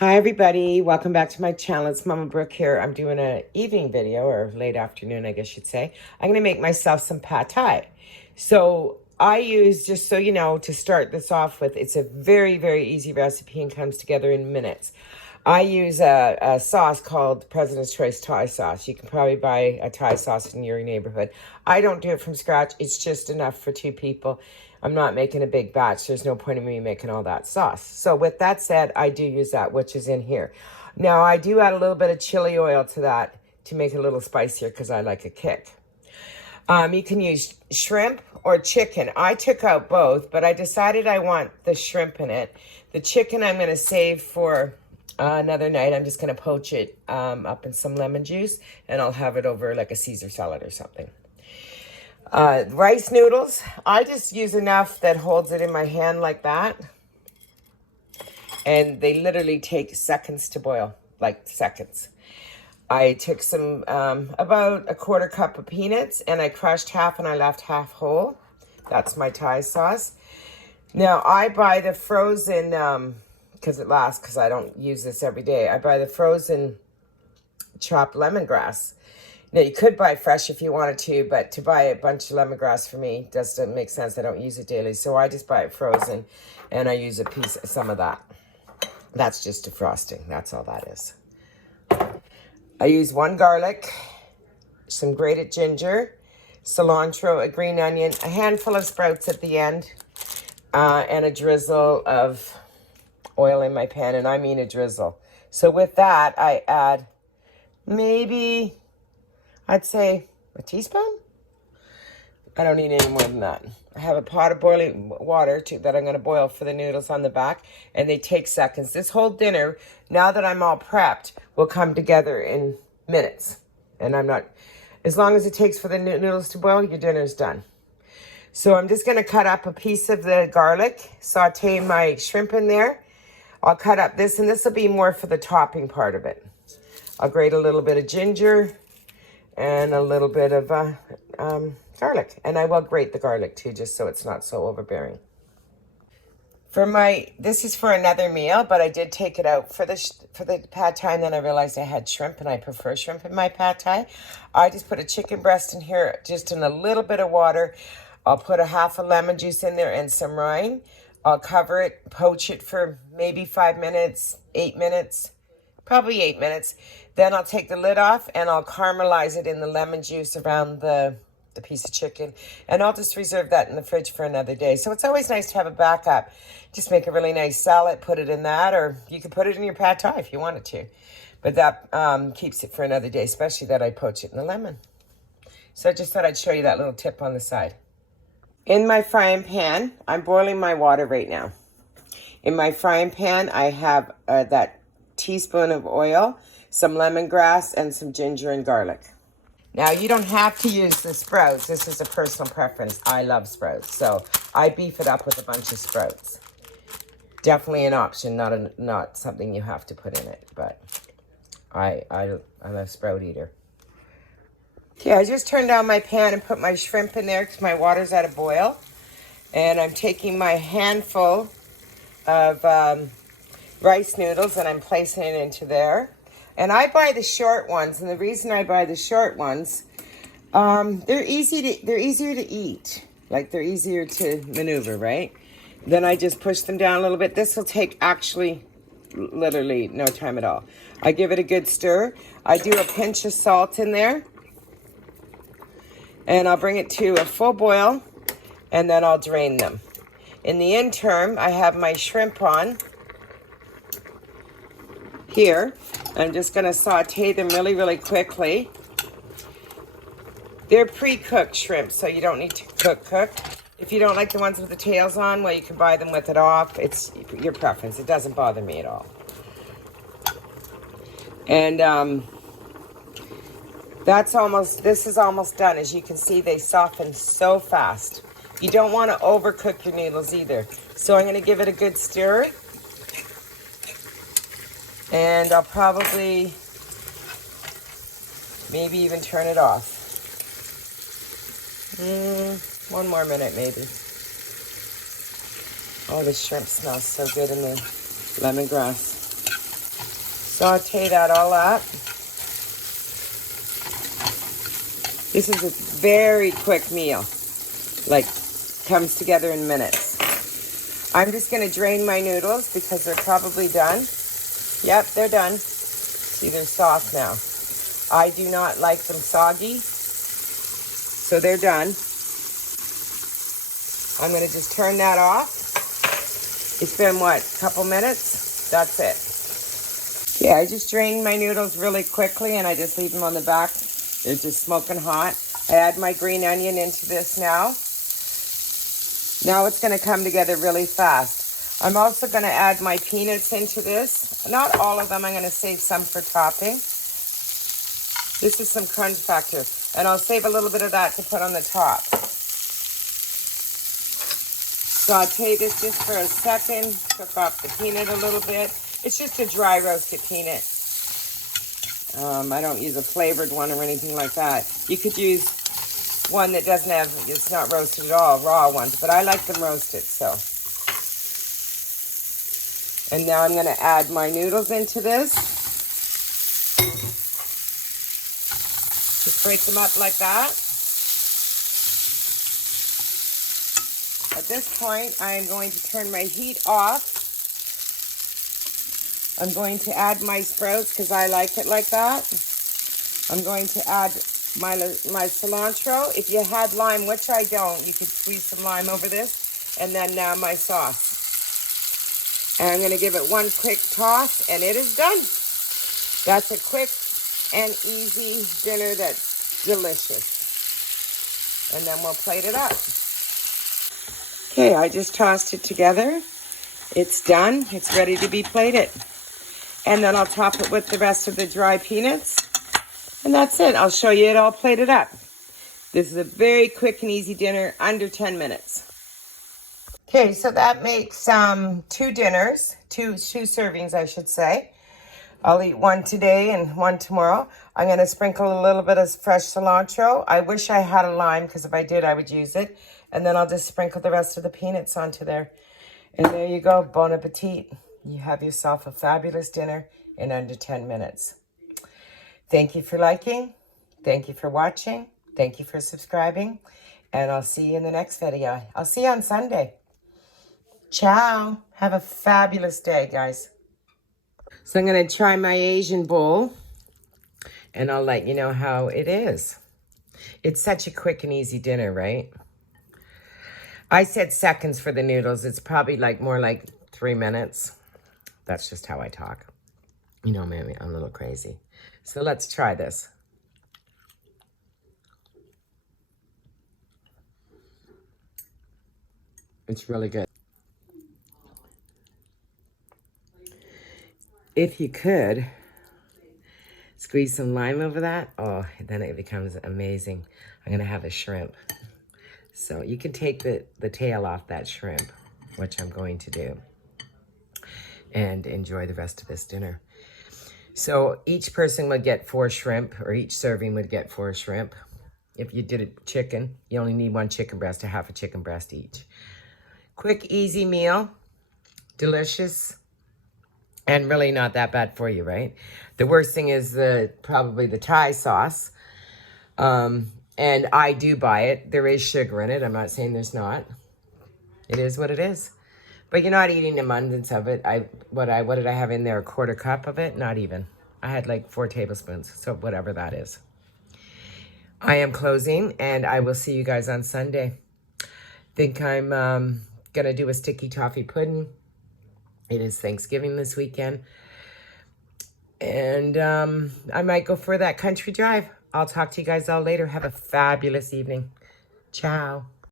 Hi everybody, welcome back to my channel. It's Mama Brooke here. I'm doing an evening video, or late afternoon I guess you'd say. I'm going to make myself some pad thai. So I use, just so you know, to start this off with, it's a very, very easy recipe and comes together in minutes. I use a sauce called President's Choice Thai sauce. You can probably buy a Thai sauce in your neighborhood. I don't do it from scratch. It's just enough for 2 people. I'm not making a big batch. There's no point in me making all that sauce. So with that said, I do use that, which is in here. Now, I do add a little bit of chili oil to that to make it a little spicier because I like a kick. You can use shrimp or chicken. I took out both, but I decided I want the shrimp in it. The chicken I'm going to save for another night. I'm just going to poach it up in some lemon juice, and I'll have it over like a Caesar salad or something. Rice noodles. I just use enough that holds it in my hand like that. And they literally take seconds to boil, like seconds. I took some, about a 1/4 cup of peanuts, and I crushed half and I left half whole. That's my Thai sauce. Now, I buy the frozen, because it lasts, because I don't use this every day. I buy the frozen chopped lemongrass. Now, you could buy fresh if you wanted to, but to buy a bunch of lemongrass for me doesn't make sense. I don't use it daily, so I just buy it frozen, and I use some of that. That's just defrosting. That's all that is. I use 1 garlic, some grated ginger, cilantro, a green onion, a handful of sprouts at the end, and a drizzle of oil in my pan, and I mean a drizzle. So with that, I add maybe, I'd say, a teaspoon? I don't need any more than that. I have a pot of boiling water that I'm going to boil for the noodles on the back, and they take seconds. This whole dinner, now that I'm all prepped, will come together in minutes. And as long as it takes for the noodles to boil, your dinner's done. So I'm just going to cut up a piece of the garlic, saute my shrimp in there. I'll cut up this, and this will be more for the topping part of it. I'll grate a little bit of ginger and a little bit of garlic. And I will grate the garlic too, just so it's not so overbearing. This is for another meal, but I did take it out for the pad thai, and then I realized I had shrimp, and I prefer shrimp in my pad thai. I just put a chicken breast in here, just in a little bit of water. I'll put a half a lemon juice in there and some rind. I'll cover it, poach it for maybe 5 minutes, 8 minutes, probably 8 minutes. Then I'll take the lid off, and I'll caramelize it in the lemon juice around the piece of chicken. And I'll just reserve that in the fridge for another day. So it's always nice to have a backup. Just make a really nice salad, put it in that, or you could put it in your pad thai if you wanted to. But that keeps it for another day, especially that I poach it in the lemon. So I just thought I'd show you that little tip on the side. In my frying pan, I'm boiling my water right now. In my frying pan, I have that teaspoon of oil, some lemongrass, and some ginger and garlic. Now, you don't have to use the sprouts. This is a personal preference. I love sprouts, so I beef it up with a bunch of sprouts. Definitely an option, not something you have to put in it, but I'm a sprout eater. Okay, I just turned on my pan and put my shrimp in there because my water's at a boil. And I'm taking my handful of rice noodles, and I'm placing it into there. And I buy the short ones, and the reason I buy the short ones, they're easier to eat. Like, they're easier to maneuver, right? Then I just push them down a little bit. This will take actually literally no time at all. I give it a good stir. I do a pinch of salt in there, and I'll bring it to a full boil, and then I'll drain them. In the interim, I have my shrimp on here. I'm just going to saute them really, really quickly. They're pre-cooked shrimp, so you don't need to cook. If you don't like the ones with the tails on, well, you can buy them with it off. It's your preference. It doesn't bother me at all. And this is almost done. As you can see, they soften so fast. You don't want to overcook your noodles either. So I'm going to give it a good stir. And I'll probably maybe even turn it off. 1 more minute maybe. Oh, the shrimp smells so good in the lemongrass. Saute that all up. This is a very quick meal. Like, comes together in minutes. I'm just going to drain my noodles because they're probably done. Yep, they're done. See, they're soft now. I do not like them soggy. So they're done. I'm going to just turn that off. It's been, what, a couple minutes? That's it. Yeah, I just drained my noodles really quickly and I just leave them on the back. They're just smoking hot. I add my green onion into this now. Now it's going to come together really fast. I'm also going to add my peanuts into this. Not all of them. I'm going to save some for topping. This is some crunch factor. And I'll save a little bit of that to put on the top. Saute this just for a second. Cook off the peanut a little bit. It's just a dry roasted peanut. I don't use a flavored one or anything like that. You could use one that doesn't have, it's not roasted at all, raw ones, but I like them roasted, so. And now I'm going to add my noodles into this. Just break them up like that. At this point, I am going to turn my heat off. I'm going to add my sprouts because I like it like that. I'm going to add my cilantro. If you had lime, which I don't, you could squeeze some lime over this. And then now my sauce. And I'm going to give it one quick toss, and it is done. That's a quick and easy dinner that's delicious. And then we'll plate it up. Okay, I just tossed it together. It's done. It's ready to be plated. And then I'll top it with the rest of the dry peanuts. And that's it. I'll show you it all plated up. This is a very quick and easy dinner, under 10 minutes. Okay, so that makes two dinners, two servings, I should say. I'll eat one today and one tomorrow. I'm going to sprinkle a little bit of fresh cilantro. I wish I had a lime, because if I did, I would use it. And then I'll just sprinkle the rest of the peanuts onto there. And there you go. Bon appetit. You have yourself a fabulous dinner in under 10 minutes. Thank you for liking. Thank you for watching. Thank you for subscribing. And I'll see you in the next video. I'll see you on Sunday. Ciao. Have a fabulous day, guys. So I'm going to try my Asian bowl. And I'll let you know how it is. It's such a quick and easy dinner, right? I said seconds for the noodles. It's probably more like 3 minutes. That's just how I talk. You know, maybe I'm a little crazy. So let's try this. It's really good. If you could squeeze some lime over that, oh, then it becomes amazing. I'm going to have a shrimp. So you can take the tail off that shrimp, which I'm going to do, and enjoy the rest of this dinner. So each person would get 4 shrimp, or each serving would get 4 shrimp. If you did a chicken, you only need 1 chicken breast, or half a chicken breast each. Quick, easy meal, delicious, and really not that bad for you, right? The worst thing is probably the Thai sauce. And I do buy it. There is sugar in it. I'm not saying there's not. It is what it is. But you're not eating abundance of it. What did I have in there? A 1/4 cup of it? Not even. I had like 4 tablespoons. So whatever that is. I am closing, and I will see you guys on Sunday. Think I'm going to do a sticky toffee pudding. It is Thanksgiving this weekend. And I might go for that country drive. I'll talk to you guys all later. Have a fabulous evening. Ciao.